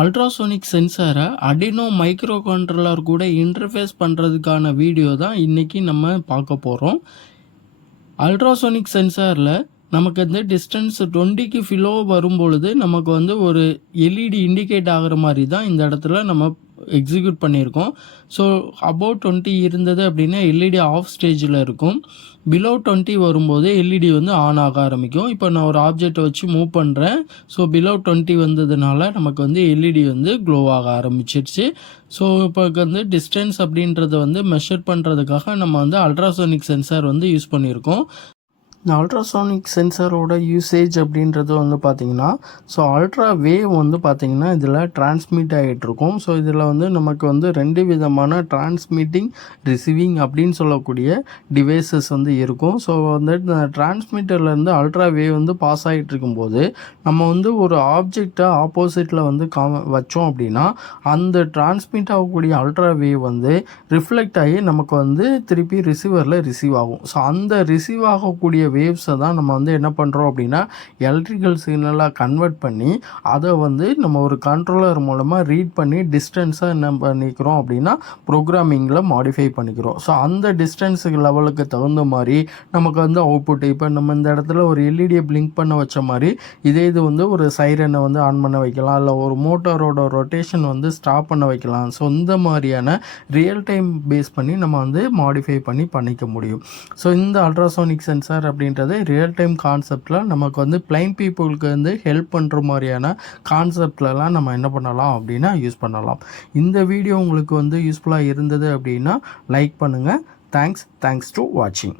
Ultrasonic சென்சாரை அடினோ micro controller கூட interface பண்ணுறதுக்கான வீடியோ தான் இன்றைக்கி நம்ம பார்க்க போகிறோம். அல்ட்ராசோனிக் சென்சாரில் நமக்கு வந்து டிஸ்டன்ஸ் 20க்கு ஃபிலோ வரும்பொழுது நமக்கு வந்து ஒரு எல்இடி இண்டிகேட் ஆகிற மாதிரி தான் இந்த இடத்துல நம்ம எக்ஸிக்யூட் பண்ணியிருக்கோம். ஸோ அபோவ் 20 இருந்தது அப்படின்னா எல்இடி ஆஃப் ஸ்டேஜில் இருக்கும். பிலோ 20 வரும்போது எல்இடி வந்து ஆன் ஆக ஆரம்பிக்கும். இப்போ நான் ஒரு ஆப்ஜெக்டை வச்சு மூவ் பண்ணுறேன். ஸோ பிலோ 20 வந்ததுனால நமக்கு வந்து எல்இடி வந்து க்ளோ ஆக ஆரம்பிச்சிருச்சு. ஸோ இப்போ வந்து டிஸ்டன்ஸ் அப்படின்றத வந்து மெஷர் பண்ணுறதுக்காக நம்ம வந்து அல்ட்ராசோனிக் சென்சார் வந்து யூஸ் பண்ணியிருக்கோம். இந்த அல்ட்ராசோனிக் சென்சாரோட யூசேஜ் அப்படின்றது வந்து பார்த்திங்கன்னா, ஸோ அல்ட்ரா வேவ் வந்து பார்த்திங்கன்னா இதில் டிரான்ஸ்மிட் ஆகிட்டுருக்கும். ஸோ இதில் வந்து நமக்கு வந்து 2 விதமான டிரான்ஸ்மிட்டிங் ரிசீவிங் அப்படின்னு சொல்லக்கூடிய டிவைசஸ் வந்து இருக்கும். ஸோ வந்து இந்த டிரான்ஸ்மிட்டர்லேருந்து அல்ட்ரா வேவ் வந்து பாஸ் ஆகிட்டு இருக்கும்போது நம்ம வந்து ஒரு ஆப்ஜெக்டை ஆப்போசிட்டில் வந்து வச்சோம் அப்படின்னா அந்த டிரான்ஸ்மிட் ஆகக்கூடிய அல்ட்ரா வேவ் வந்து ரிஃப்ளெக்ட் ஆகி நமக்கு வந்து திருப்பி ரிசீவரில் ரிசீவ் ஆகும். ஸோ அந்த ரிசீவ் ஆகக்கூடிய வேவ்ஸை தான் நம்ம வந்து என்ன பண்ணுறோம் அப்படின்னா எலக்ட்ரிக்கல் சிக்னலாக கன்வெர்ட் பண்ணி அதை வந்து நம்ம ஒரு கண்ட்ரோலர் மூலமாக ரீட் பண்ணி டிஸ்டன்ஸை என்ன பண்ணிக்கிறோம் அப்படின்னா ப்ரோக்ராமிங்கில் மாடிஃபை பண்ணிக்கிறோம். ஸோ அந்த டிஸ்டன்ஸுக்கு லெவலுக்கு தகுந்த மாதிரி நமக்கு வந்து அவுட்புட் இப்போ நம்ம இந்த இடத்துல ஒரு எல்இடியை பிளிங்க் பண்ண வச்ச மாதிரி இதே இது வந்து ஒரு சைரனை வந்து ஆன் பண்ண வைக்கலாம், இல்லை ஒரு மோட்டாரோட ரொட்டேஷன் வந்து ஸ்டாப் பண்ண வைக்கலாம். ஸோ இந்த மாதிரியான ரியல் டைம் பேஸ் பண்ணி நம்ம வந்து மாடிஃபை பண்ணி பண்ணிக்க முடியும். ஸோ இந்த அல்ட்ராசோனிக் சென்சார் அப்படின்றது ரியல் டைம் கான்செப்டில் நமக்கு வந்து பிளைண்ட் பீப்புளுக்கு வந்து ஹெல்ப் பண்ணுற மாதிரியான கான்செப்ட்லலாம் நம்ம என்ன பண்ணலாம் அப்படின்னா யூஸ் பண்ணலாம். இந்த வீடியோ உங்களுக்கு வந்து யூஸ்ஃபுல்லாக இருந்தது அப்படின்னா லைக் பண்ணுங்கள். தேங்க்ஸ் டு வாட்சிங்.